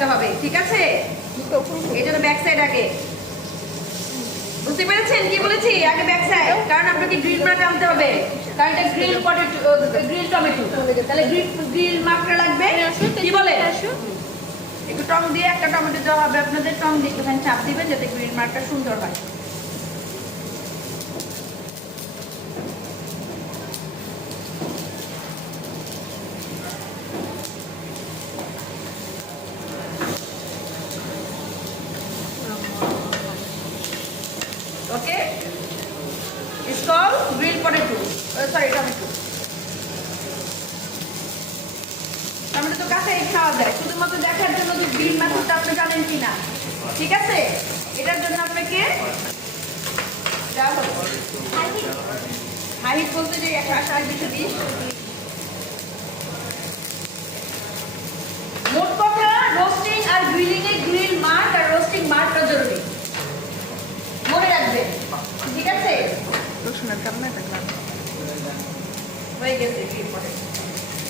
রাখতে হবে, ঠিক আছে? এটা তো ব্যাক সাইড আগে, বুঝতে পেরেছেন কি বলেছি? আগে ব্যাক সাইড, কারণ আপনাকে গ্রিল মার্ক আনতে হবে, কারণ এটা গ্রিল পটেটো, গ্রিল টমেটো, তাহলে গ্রিল মার্কটা লাগবে। কি বলে? একটু টং দিয়ে একটা টমেটো দেওয়া হবে আপনাদের, টং দিয়ে একটুখানি চাপ দিবেন যাতে গ্রিল মার্কটা সুন্দর হয়। Okay, it's called grill potato, sorry tomato. Tomato তো কাঁচাই খাওয়া যায়, শুধুমাত্র দেখার জন্য যে গ্রিল মেথডটা আপনি জানেন কিনা, ঠিক আছে? এটার জন্য আপনাকে হাই হিট বলতে যে 180-220। মোট কথা রোস্টিং আর গ্রিলিং এ গ্রিল মার্ক আর রোস্টিং মার্কটা জরুরি, মনে রাখবেন, ঠিক আছে? হয়ে গেছে গ্রিল পটেটো।